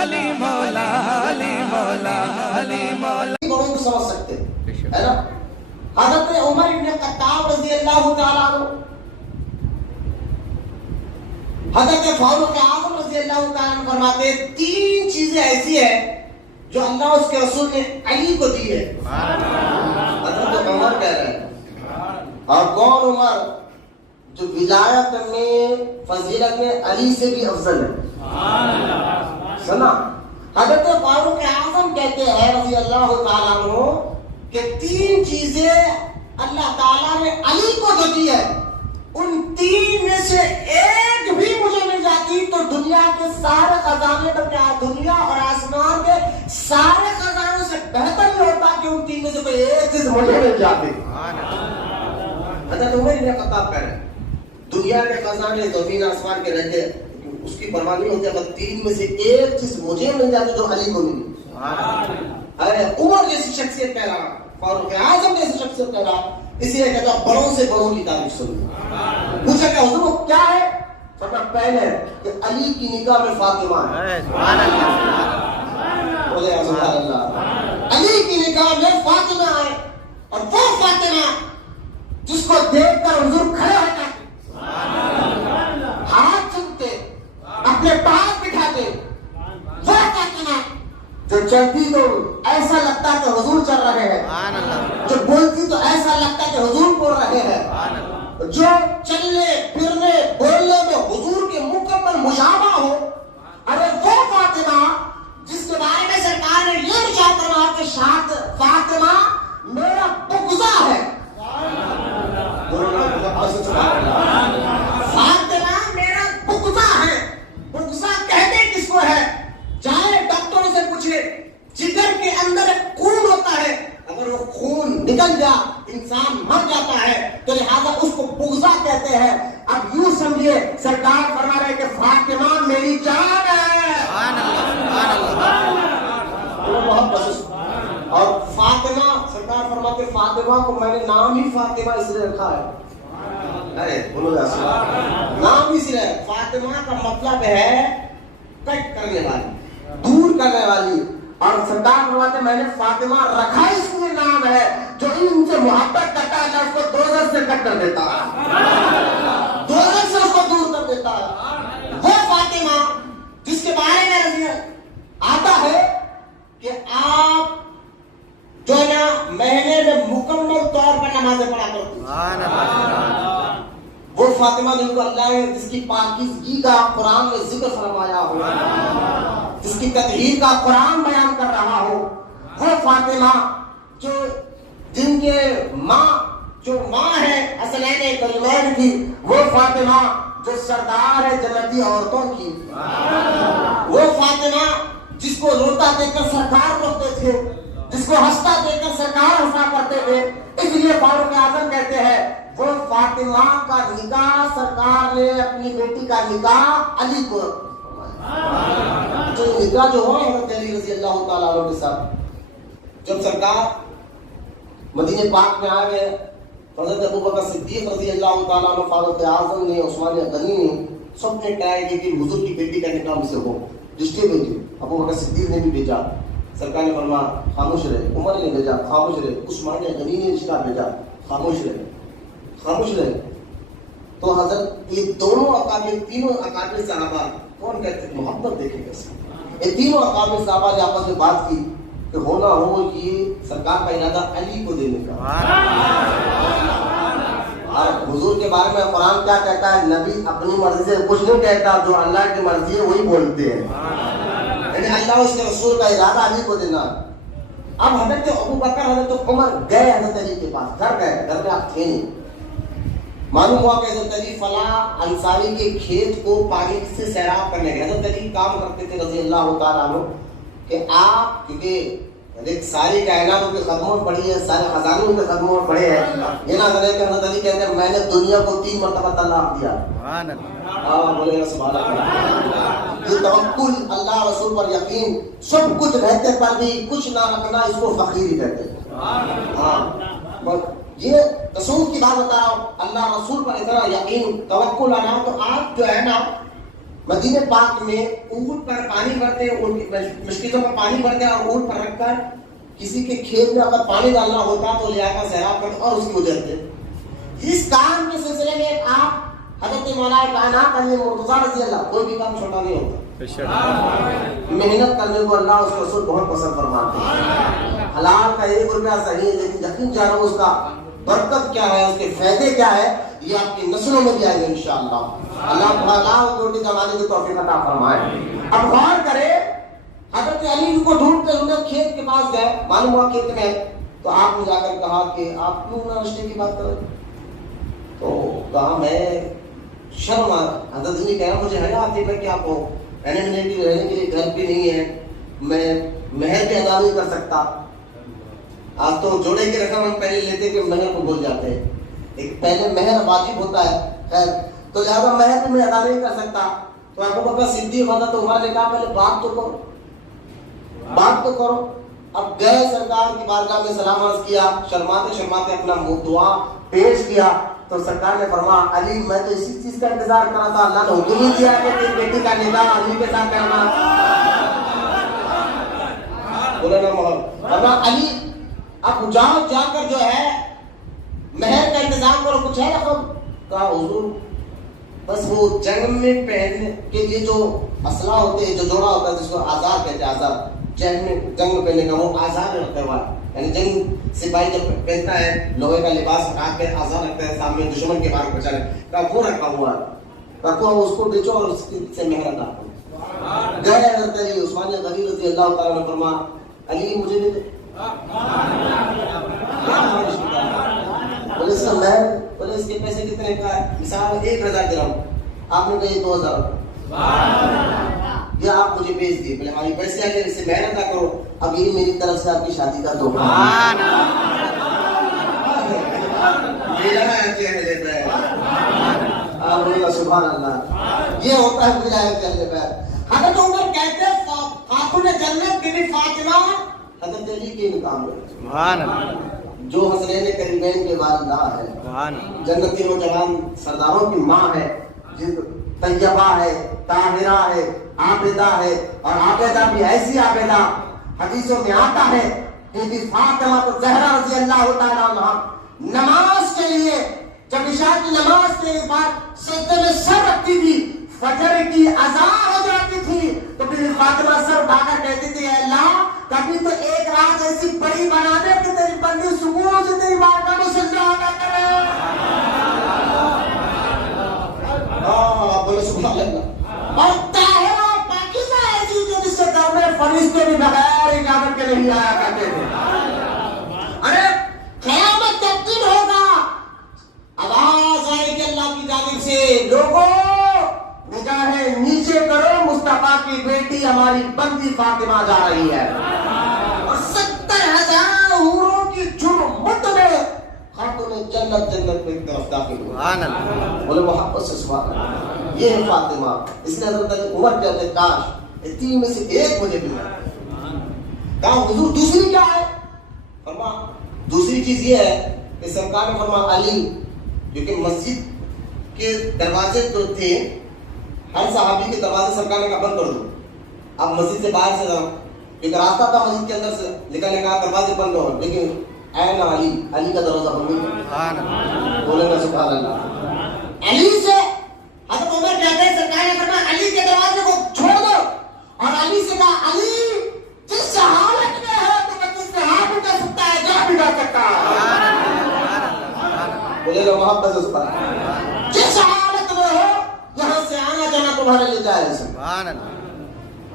علی مولا علی مولا علی مولا. لوگوں کو سمجھ سکتے ہے نا. حضرت عمر ابن خطاب رضی اللہ تعالیٰ عنہ، حضرت فاروق اعظم رضی اللہ تعالیٰ عنہ فرماتے ہیں 3 چیزیں ایسی ہیں جو اللہ اس کے رسول نے علی کو دی ہے. حضرت عمر کہہ رہے ہیں. اور کون عمر؟ جو ولایت میں فضیلت میں علی سے بھی افضل ہے. سنا. حضرت فاروق اعظم کہتے ہیں رضی اللہ تعالیٰ عنہ کہ 3 چیزیں اللہ تعالیٰ نے علی کو جو دی ہے، ان 3 میں سے ایک بھی مجھے مل جاتی تو دنیا کے سارے خزانے پر کیا، دنیا اور آسمان کے سارے خزانوں سے بہتر یہ ہوتا کہ ان 3 میں سے کوئی ایک چیز مجھے مل جاتی. حضرت عمر بن خطاب کہہ رہے ہیں دنیا کے خزانے زمین آسمان کے رہتے اس کی پرواہ نہیں ہوتی، اگر 3 میں سے ایک چیز مجھے مل جاتی جو علی کو ملی. ارے عمر جیسی شخصیت کہہ رہا، فاروق اعظم جیسی شخصیت کہہ رہا، اسی لیے کہتا بڑوں سے بڑوں کی تعریف سنو. پوچھا کہ حضور کیا ہے؟ فرمایا پہلے کہ علی کی نگاہ میں فاطمہ ہے. بولے سبحان اللہ. علی کی نگاہ میں فاطمہ ہے، اور وہ فاطمہ جس کو دیکھ کر حضور کھڑے ہو جاتے، ہاتھ چومتے، اپنے پاس بٹھاتے. وہ فاطمہ جو چلتی تو ایسا لگتا کہ حضور چل رہے ہیں، جو بولتی تو ایسا لگتا کہ حضور بول رہے ہیں، جو چلنے پھرنے بولنے میں حضور کے مکمل مشابہ ہو. ارے وہ فاطمہ جس کے بارے میں سرکار نے یہ ارشاد فرمایا کہ شاد فاطمہ میرا بغضہ ہے. فاطمہ میرا بغضہ ہے. بغضہ کہتے کس کو ہے؟ جائے ڈاکٹروں سے پوچھے، جگر کے اندر خون ہوتا ہے، اگر وہ خون نکل جا انسان مر جاتا ہے، تو لہذا اس کو بغضہ کہتے ہیں. اب یوں سمجھیے سرکار فرما رہے کہ فاطمہ میری جان ہے. اور فاطمہ سرکار فرماتے فاطمہ کو میں نے نام ہی فاطمہ اس لیے رکھا ہے. نام اس لیے فاطمہ کا مطلب ہے کٹ کرنے والی، دور کرنے والی. اور سرکار فرماتے میں نے فاطمہ رکھا اس لیے نام ہے جو ان سے محبت کرتا ہے، اس کو دوزخ سے کٹ کر دیتا ہے، دوزخ سے اس کو دور کر دیتا ہے. وہ فاطمہ جس کے بارے میں رضی آتا ہے کہ آپ جو ہے نا مہینے میں مکمل طور پر نمازیں پڑھا کرتی. وہ فاطمہ جن کو اللہ نے جس کی پاکیزگی کا قرآن میں ذکر فرمایا ہو، جس کی تطہیر کا قرآن بیان کر رہا ہو، وہ فاطمہ جو جن کے ماں ہے حسنین کریمین کی، وہ فاطمہ جو سردار ہے جنتی عورتوں کی، وہ فاطمہ جس کو روتا دیکھ کر سرکار روتے تھے، جس کو ہنستا دیکھ کر سرکار ہنسا کرتے تھے. اس لیے فاروق اعظم کہتے ہیں وہ فاطمہ کا نکاح سرکار نے اپنی بیٹی کا نکاح علی کو جو نکاح جو ہوا حضرت علی رضی اللہ تعالیٰ عنہ کے ساتھ. جب سرکار مدینہ پاک میں آئے، حضرت ابوبکر صدیق رضی اللہ تعالیٰ عنہ، فاروق اعظم نے، عثمان غنی نے، سب نے کہا کہ حضور کی بیٹی کا نکاح مجھ سے ہو. رشتے بھیجے. ابوبکر صدیق نے بھی بھیجا، سرکار نے فرمایا خاموش رہے. عمر نے بھیجا خاموش رہے. عثمان غنی نے رشتہ بھیجا خاموش رہے، خاموش رہے. تو حضرت یہ دونوں اکابر، تینوں اکابر صحابہ کون کہتے ہیں محبت دیکھے گا. یہ تینوں اکابر صحابہ نے آپس میں بات کی کہ ہونا ہو کہ سرکار کا ارادہ علی کو دینے کا. اور حضور کے بارے میں قرآن کیا کہتا ہے؟ نبی اپنی مرضی سے کچھ نہیں کہتا، جو اللہ کی مرضی ہے وہی بولتے ہیں. یعنی اللہ اس کے رسول کا ارادہ علی کو دینا. اب حضرت ابوبکر حضرت عمر گئے حضرت علی کے پاس، گھر گئے، گھر میں آپ تھے نہیں. معلوم ہوا کہ حضرت علی فلاں انصاری کے کھیت کو پانی سے سیراب کرنے گئے. حضرت علی کام کرتے تھے رضی اللہ تعالیٰ عنہ کہ آپ کیونکہ ساری کائنات کے خدموں میں پڑھی ہے، سارے خزانوں کے خدموں میں پڑھے ہیں. یہ نہ کرے کہ حضرت علی کہتے ہیں میں نے دنیا کو 3 مرتبہ طلاق دیا. بولے سبحان اللہ. یہ توکل، اللہ رسول پر یقین، سب کچھ رہتے پر بھی کچھ نہ رکھنا، اس کو فقیری کہتے ہیں. ہاں یہ تصوف کی بات بتا رہا ہوں. اللہ رسول پر اتنا یقین توکل آنا، تو آپ جو ہے نا مدینہ پاک میں اونٹ پر پانی بھرتے، ان کی مشکلوں پر پانی بھرتے اور اونٹ پر رکھ کر کسی کے کھیت میں اگر پانی ڈالنا ہوتا تو لے آ کر سیراب کرتے اور اس کی اجرتے. اس کام کے سلسلے میں آپ حضرت مولا کائنات علی مرتضیٰ رضی اللہ، کوئی بھی کام چھوٹا نہیں ہوتا. محنت کرنے کو اللہ اس رسول بہت پسند فرماتے ہیں. حلال کا 1 روپیہ صحیح ہے، لیکن یقین جانو اس کا برکت کیا ہے، اس کے فائدے کیا ہے، یہ آپ کی نسلوں میں بھی آئے گا انشاءاللہ. اللہ تعالیٰ روٹی کمانے کی توفیق عطا فرمائے. اب غور کرے، حضرت علی کو ڈھونڈتے ہوئے کھیت کے پاس گئے، معلوم ہوا کھیت میں، تو آپ نے جا کر کہا کہ آپ کیوں نہ رشتے کی بات کریں؟ تو کہا میں شرم آ. حضرت نے کہا مجھے حیا آتی ہے کہ آپ کو رہنے کے لیے گھر بھی نہیں ہے، میں مہر بھی ادا نہیں کر سکتا. آپ تو جوڑے کی رقم ہم پہلے لیتے کہ مہر کو بھول جاتے ہیں، ایک پہلے مہر واجب ہوتا ہے. خیر تو لہٰذا مہر بھی میں ادا نہیں کر سکتا. تو ابو بکر صدیق حضرت عمر نے کہا پہلے بات تو کرو، بات تو کرو. اب گئے سرکار کی بارگاہ میں سلام عرض کیا، شرماتے شرماتے اپنا دعا پیش کیا. تو سرکار نے فرمایا علی میں تو اسی چیز کا انتظار کر رہا تھا، اللہ نے حکم ہی دیا کہ تیری بیٹی کا نکاح علی کے ساتھ کرنا. بولے نا محمد. فرمایا علی اب جاؤ، جا کر جو ہے مہر کا انتظام کرو، کچھ ہے رقم؟ کہا حضور بس وہ جنگ میں پہننے کے لیے جو اسلحہ ہوتے ہیں، جو جوڑا ہوتا ہے جس کو آزار کہتے ہیں، آزار جنگ میں پہننے کا وہ آزار رکھا ہوا ہے. یعنی جنگ سپاہی جب پہنتا ہے لوہے کا لباس ہاتھ پہ آزار رکھتا ہے سامنے دشمن کے بار بچانے کا، وہ رکھا ہوا ہے. رکھو اس کو بیچو اور اس سے مہر ادا کرو. گئے حضرت علی، عثمان غنی رضی اللہ تعالیٰ نے فرمایا علی مجھے دے دے. بولے اس کا مہر، بولے اس کے پیسے کتنے کا ہے؟ مثال 1000 درہم، آپ نے کہا 2000 یہ آپ مجھے بیچ دیے. بولے ہماری پیسے آگے اس سے مہر ادا کرو، اب یہ میری طرف سے آپ کی شادی کا تحفہ. سبحان اللہ، یہ ہوتا ہے ولایت اہل بیت. حضرت عمر کہتے ہیں خاتون جنت بی بی فاطمہ حضرت علی کے مقام میں، سبحان اللہ، جو حسنین کریمین کے والدہ ہے، جنتی نوجوان سرداروں کی ماں ہے، طیبہ ہے، طاہرہ ہے، عابدہ ہے. اور عابدہ بھی ایسی عابدہ حدیثوں میں آتا ہے کہ بی فاطمہ زہرا رضی اللہ تعالیٰ عنہ نماز کے لیے جب عشاء کی نماز کے بعد سجدے میں سر رکھتی تھی، فجر کی اذان ہو جاتی تھی تو بی فاطمہ سر اٹھا کر کہتی تھی اے اللہ کبھی تو ایک رات ایسی بڑی بنا دے کہ تیری بندی سکون سے تیری بارگاہ میں سجدہ ادا کرے. بولے سبحان اللہ. اور طاہرہ پاکیزہ ایسی جو جس سے گھر میں فرشتے بھی بغیر اجازت کے نہیں آیا کرتے تھے. ارے قیامت جب دن ہوگا آواز آئے گی اللہ کی جانب سے، لوگوں نگاہیں نیچے کرو، مصطفیٰ کی بیٹی ہماری بندی فاطمہ جا رہی ہے. اور 70,000 حوروں کی جھرمٹ میں خاتون جنت میں ایک طرف داخل ہوئی. بولے محبت سے سبحان اللہ. یہ ہے فاطمہ. اس لیے حضرت عمر کہتے کاش یہ 3 میں سے ایک مجھے ملا. کہا حضور دوسری کیا ہے؟ فرما دوسری چیز یہ ہے کہ سرکار نے فرمایا علی، کیونکہ مسجد کے دروازے جو تھے ہر صحابی کے دروازے سرکار نے کہا بند کر دو، آپ مسجد سے باہر سے جاؤ، کیونکہ راستہ تھا مسجد کے اندر سے نکلنے کا، دروازے بند ہو. لیکن اے نا علی، علی کا دروازہ بند نہیں. بولے نا سبحان اللہ. علی سے حضرت عمر کہتے ہیں سرکار نے فرمایا علی کے دروازے کو چھوڑ دو، اور علی سے کہا علی جس حالت میں ہے تو جس سے ہاتھ اٹھا سکتا ہے جا بھی جا سکتا ہے. بولے نا محبت سے سبحان اللہ. جس حالت میں ہو یہاں سے آنا جانا تمہارے لیے جائز. سبحان اللہ.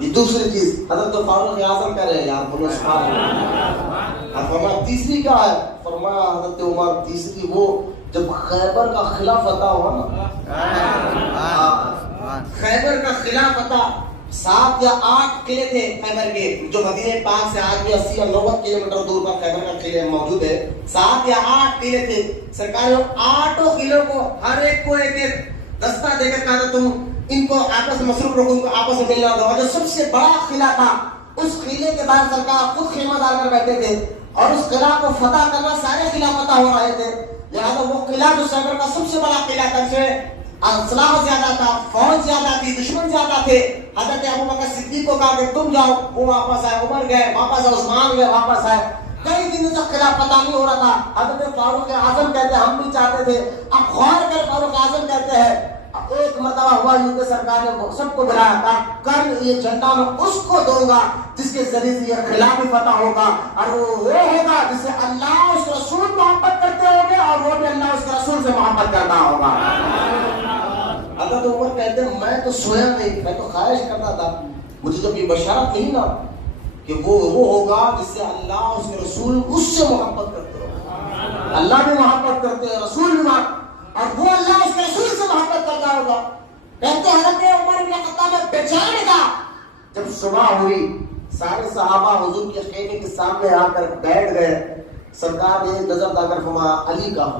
یہ دوسری چیز حضرت فاروق اعظم کہہ رہے ہیں یار، بولو سبحان اللہ. اور فرمایا تیسری کیا ہے؟ فرمایا حضرت عمر تیسری وہ جب خیبر کا خلاف فتح ہوا نا، خیبر کا خلاف فتح 7 یا 8 قلعے تھے خیبر کے، جو مدینہ پاک سے آج بھی 80 یا 90 کلومیٹر دور پر خیبر کا قلعہ موجود ہے. 7 یا 8 قلعے تھے. سرکار نے 8 قلعوں کو ہر ایک کو ایک ایک دستہ دے کر کہا تم ان کو آپس میں مصروف رکھو، ان کو آپس میں ملنا دو. جو سب سے بڑا قلعہ تھا اس قلعے کے بعد سرکار خود خیمہ ڈال کر بیٹھے تھے، اور اس قلعہ کو فتح کرنا سارے قلعہ فتح ہو رہے تھے. لہٰذا وہ قلعہ جو خیبر کا سب سے بڑا قلعہ تھا، جسے اسلحہ زیادہ تھا، فوج زیادہ تھی، دشمن زیادہ تھے. حضرت ابوبکر صدیق کو کہا کہ تم جاؤ، وہ واپس آئے. عمر گئے واپس آئے، عثمان گئے واپس آئے. کئی دنوں تک خلاف پتہ نہیں ہو رہا تھا. حضرت فاروق اعظم کہتے ہیں ہم بھی چاہتے تھے. اب غور کر فاروق اعظم کہتے ہیں ایک مرتبہ ہوا یوں کہ سرکار نے سب کو بلایا تھا، کل یہ جھنڈا میں اس کو دوں گا جس کے ذریعے سے یہ خلافت فتح ہوگا، اور وہ ہوگا جس سے اللہ اس کے رسول محبت کرتے ہوں گے اور وہ بھی اللہ اس کے رسول سے محبت کرتا ہوگا. حضرت عمر کہتے ہیں میں تو سویا نہیں، میں تو خواہش کرتا تھا، مجھے جب یہ بشارت نہیں نا کہ وہ ہوگا جس سے اللہ اس کے رسول اس سے محبت کرتے ہوں، اللہ بھی محبت کرتے ہیں، رسول بھی محبت، اور وہ اللہ اس کے رسول سے محبت کرتا ہوگا. کہتے حضرت عمر بن خطاب میں بے چین تھا. جب صبح ہوئی سارے صحابہ حضور کے خیمے کے سامنے آ کر بیٹھ گئے. سرکار نے نظر دا کر فرمایا علی کہاں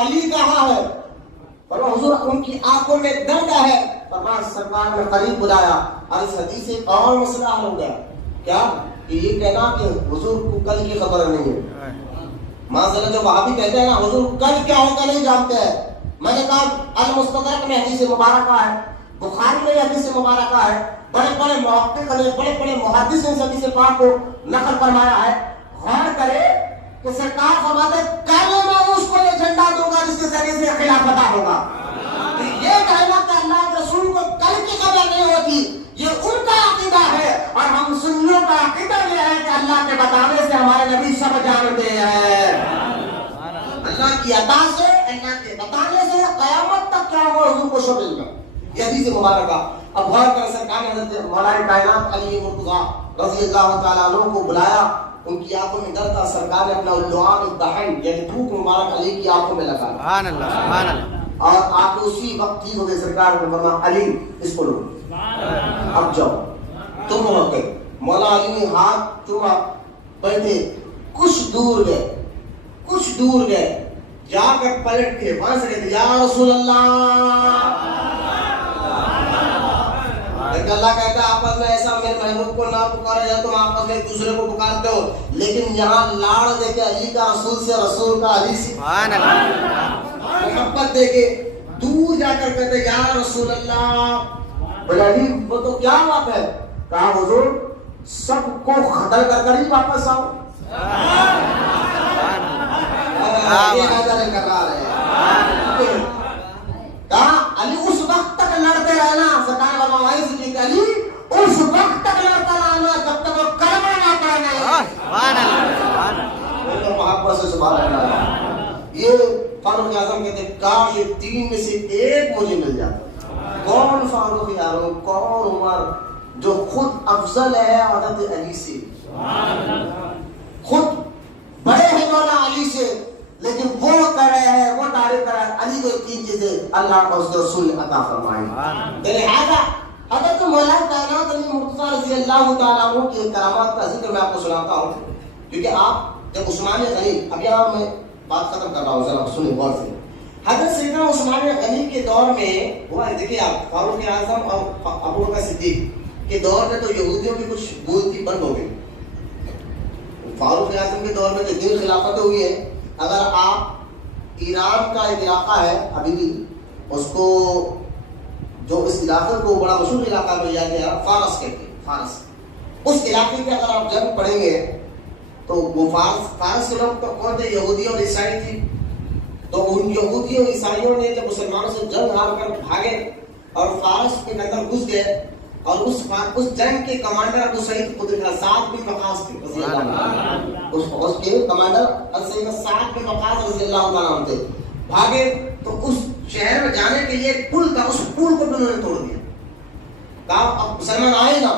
علی کہاں ہے؟ فرمایا حضور ان کی آنکھوں میں درد ہے. فرمایا سرکار نے قریب بلایا اور اس حدیث سے اور مسئلہ حل ہو گیا. کیا کہ یہ کہنا کہ حضور کو کل کی خبر نہیں ہے. معاذ جو وہابی کہتے ہیں نا حضور کل کیا ہوگا نہیں جانتے ہیں. میں نے کہا المستدرک میں حدیث مبارکہ ہے، بخاری میں حدیث مبارکہ ہے، بڑے بڑے محقق نے بڑے بڑے محدث نے حدیث پاک کو نقل فرمایا ہے. غور کرے کہ سرکار فرماتے کل میں اس کو یہ جھنڈا دوں گا جس کے ذریعے سے خلافت ہوگا. یہ کہنا کہ اللہ کے رسول کو کل کی خبر نہیں ہوتی یہ ان کا عقیدہ ہے، اور ہم سنیوں کا عقیدہ یہ ہے کہ اللہ کے بتانے سے ہمارے نبی سب جانتے ہیں. اللہ کی عطا سے، اللہ کے بتانے سے قیامت تک کیا ہوگا حضور کو شامل ہے. یہ حدیث مبارکہ. اب غور کر سرکار نے حضرت مولا کائنات علی مرتضیٰ رضی اللہ تعالیٰ عنہ کو بلایا. ان کی آنکھوں میں درد تھا. سرکار نے اپنا لعاب الدہن یعنی تھوک مبارک علی کی آنکھوں میں لگا. سبحان اللہ سبحان اللہ. اور آپ اسی وقت ٹھیک ہو گئے. سرکار نے فرمایا علی اس کو لو، اب جاؤ تم ہو گئے. مولا علی نے ہاتھ چوما، بیٹھے، کچھ دور گئے جا کر پلٹ کے وہاں سے کہتے یا رسول اللہ. لیکن اللہ کہتا ہے آپس میں ایسا میرے محبوب کو نہ پکارا جائے، تم آپس میں ایک دوسرے کو پکارتے ہو، لیکن یہاں لاڑ دے کے علی کا رسول سے، رسول کا علی سے محبت دے کے دور جا کر کہتے یا رسول اللہ. بولے علی وہ تو کیا بات ہے؟ کہا حضور سب کو قتل کر کر ہی واپس آؤ. کہا علی اس وقت تک لڑتے رہنا. سرکار فرمایا کہ علی اس وقت تک لڑتا رہنا جب تک وہ کلمہ نہ پڑھے. سبحان اللہ. محبت سے سبحان اللہ. یہ فاروق اعظم کہتے ہیں کاش یہ تین میں سے ایک مجھے مل جاتا. کون فاروق اعظم، کون عمر جو خود افضل ہے حضرت علی سے، خود بڑے ہیں مولا علی سے، لیکن وہ کر رہے ہیں، وہ تعریف کر رہے ہیں علی کو تین چیزیں اللہ اور اس کے رسول نے عطا فرمائی. لہذا حضرت مولا کائنات علی مرتضیٰ رضی اللہ تعالیٰ عنہ کی کرامات کا ذکر میں آپ کو سناتا ہوں، کیونکہ آپ جب عثمان غنی، اب یہاں میں بات ختم کر رہا ہوں ذرا سنیں غور سے. حضرت سیدنا عثمان غنی کے دور میں ہوا ہے، دیکھیے آپ فاروق اعظم اور ابوبکر صدیق کے دور میں تو یہودیوں کی کچھ بول تھی بند ہو گئی. فاروق اعظم کے دور میں جو دین خلافت ہوئی ہے، اگر آپ ایران کا ایک علاقہ ہے ابھی بھی، اس کو جو اس علاقے کو بڑا مشہور علاقہ میں یا گیا فارس کہتے ہیں، فارس، اس علاقے کے اگر آپ جنگ پڑھیں گے تو وہ فارس کے لوگ تو کون تھے؟ یہودی اور عیسائی تھی. تو ان یہودیوں عیسائیوں نے جب مسلمانوں سے جنگ ہار کر بھاگے اور فارس کے اندر گھس گئے، اور اس جنگ کے کمانڈر ابو سعید خدری سعد بن وقاص تھے رضی اللہ عنہ، اس کے کمانڈر سید سعد بن وقاص رضی اللہ تعالیٰ عنہ تھے. بھاگے تو اس شہر میں جانے کے لیے پل تھا، اس پل کو بھی انہوں نے توڑ دیا. کہا اب مسلمان آئے نا